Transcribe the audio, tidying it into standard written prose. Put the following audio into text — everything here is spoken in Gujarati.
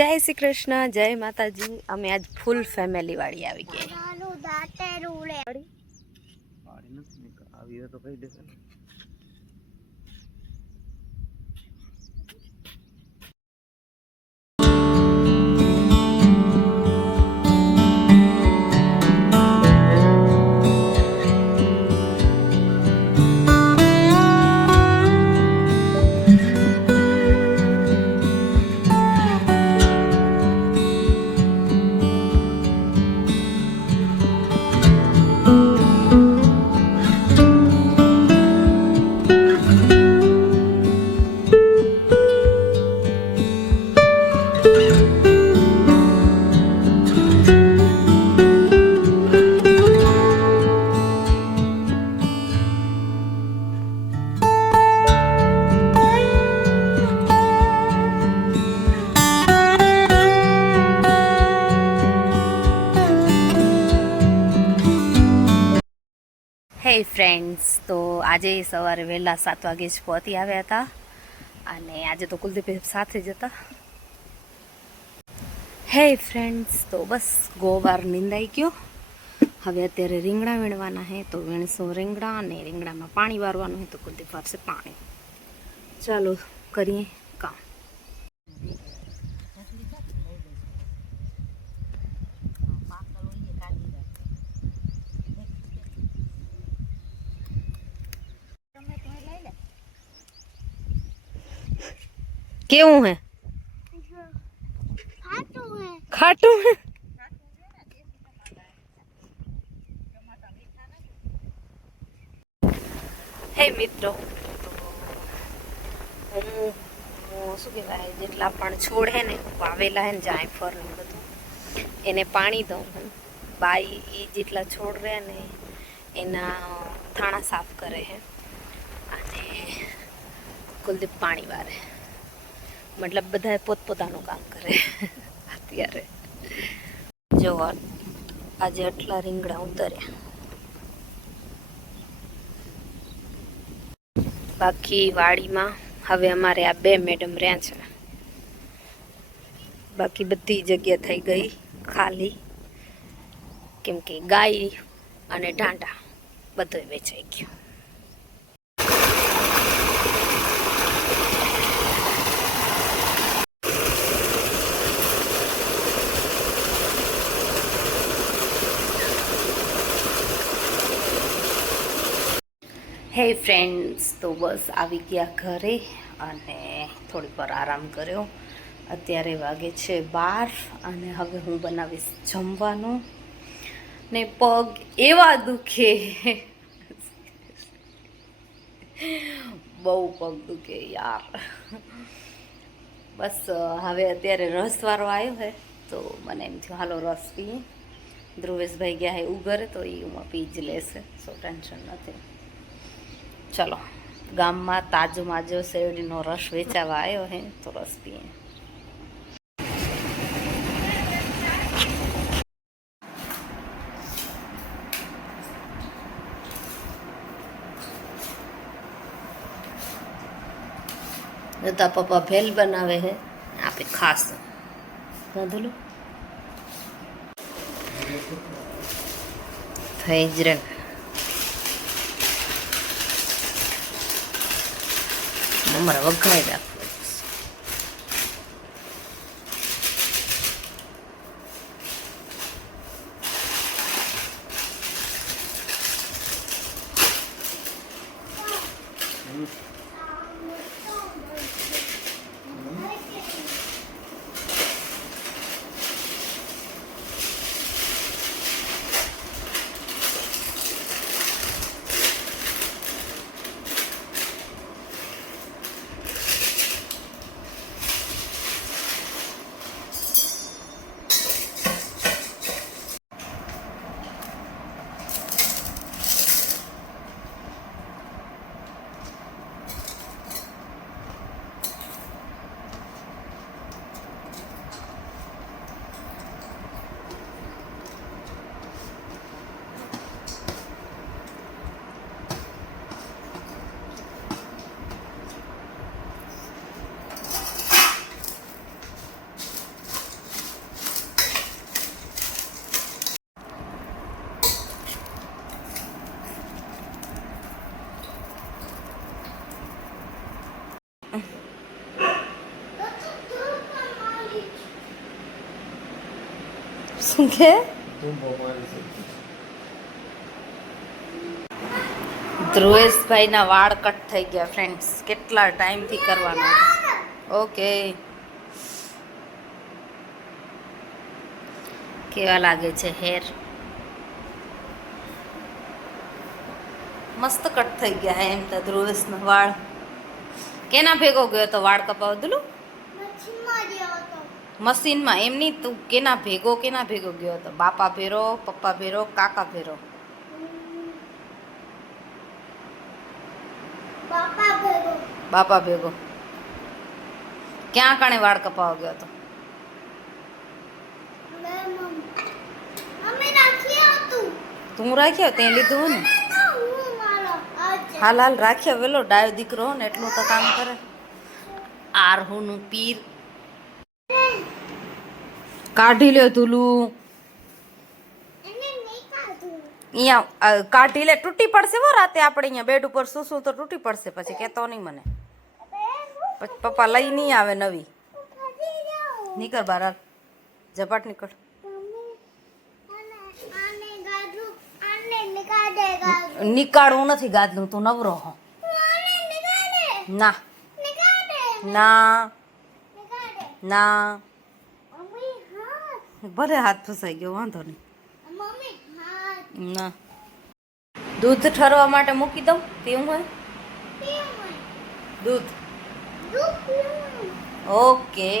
જય શ્રી કૃષ્ણ, જય માતાજી। અમે આજ ફૂલ ફેમિલી વાળી આવી ગયા। હે ફ્રેન્ડ્સ, તો આજે સવારે વહેલા 7 વાગે જ પહોંચી આવ્યા હતા અને આજે તો કુલદીપ સાથે જ હતા। હે ફ્રેન્ડ્સ, તો બસ ગોવાર નિંદાઈ ગયો। હવે અત્યારે રીંગણા વીણવાના હે, તો વીણશું રીંગણા અને રીંગણામાં પાણી વારવાનું હે, તો કુલદીપ વારશે પાણી। ચાલો કરીએ કામ। કેવું હે? ખાટું હે? હે મિત્રો, હું શું કહેવાય, જેટલા પણ છોડ હે ને વાવેલા હે ને જાયફળ ને બધું, એને પાણી દઉં હું। બાઈ એ જેટલા છોડ રહે ને એના થાણા સાફ કરે હે અને કુલદીપ પાણી વારે। મતલબ બધા પોતપોતાનું કામ કરે અત્યારે। જો આજે આટલા રીંગણા ઉતર્યા, બાકી વાડીમાં હવે અમારે આ 2 મેડમ રહ્યા છે, બાકી બધી જગ્યા થઈ ગઈ ખાલી, કેમ કે ગાય અને ઢાંઢા બધું વેચાઈ ગયું। હે ફ્રેન્ડ્સ, તો બસ આવી ગયા ઘરે અને થોડીક વાર આરામ કર્યો। અત્યારે વાગે છે 12 અને હવે હું બનાવીશ જમવાનું ને પગ એવા દુખે, બહુ પગ દુખે યાર। બસ હવે અત્યારે રસવાળો આવ્યો છે, તો મને એમ થયું હાલો રસ પીએ। ધ્રુવેશભાઈ ગયા હે ઉગરે, તો એ ઉમાં પી જ લેશે, સો ટેન્શન નથી। ચલો, ગામમાં તાજો માજો શેરડીનો રસ વેચાવા આવ્યો હે, તો રસ પીએ। જતા પપ્પા ભેલ બનાવે હે, આપે ખાસ રાંધેલું થઈ જ રે। અમારે વઘાઈ રાખવું। શું કે ધ્રુવેશભાઈના વાળ કટ થઈ ગયા ફ્રેન્ડ્સ, કેટલા ટાઈમથી કરવાના. ઓકે, કેવા લાગે છે હેર? મસ્ત કટ થઈ ગયા એમ તો ધ્રુવેશના વાળ. કેના ભેગો ગયો તો વાળ કપાવ દુલું? મશીનમાં. એમ નહીં, તું કેના ભેગો ગયો હતો? બાપા ભેરો, પપ્પા ભેરો, કાકા ભેરો? બાપા ભેગો. ક્યાં કણે વાળ કપાવા ગયો હતો? તું રાખ્યો તે લીધું ને? હાલ રાખ્યો વેલો, ડાયો દીકરો ને એટલું તો કામ કરે. આરહુનું પીર કાઢી લ્યો ધુલું. અહીંયા કાઢી લે, તૂટી પડશે હો રાતે. આપણે અહીંયા બેડ ઉપર શું તો તૂટી પડશે, પછી કહેતો નહીં મને. પછી પપ્પા લઈ નહીં આવે નવી. નીકળ બહાર, હાલ ઝપાટ નીકળ. નીકાળવું નથી ગાદલું, તું નવરો હો. ના ના ના, ભલે હાથ ફસાઈ ગયો, વાંધો નહીં. ના, દૂધ ઠરવા માટે મૂકી દઉં? પીવું હોય દૂધ? ઓકે.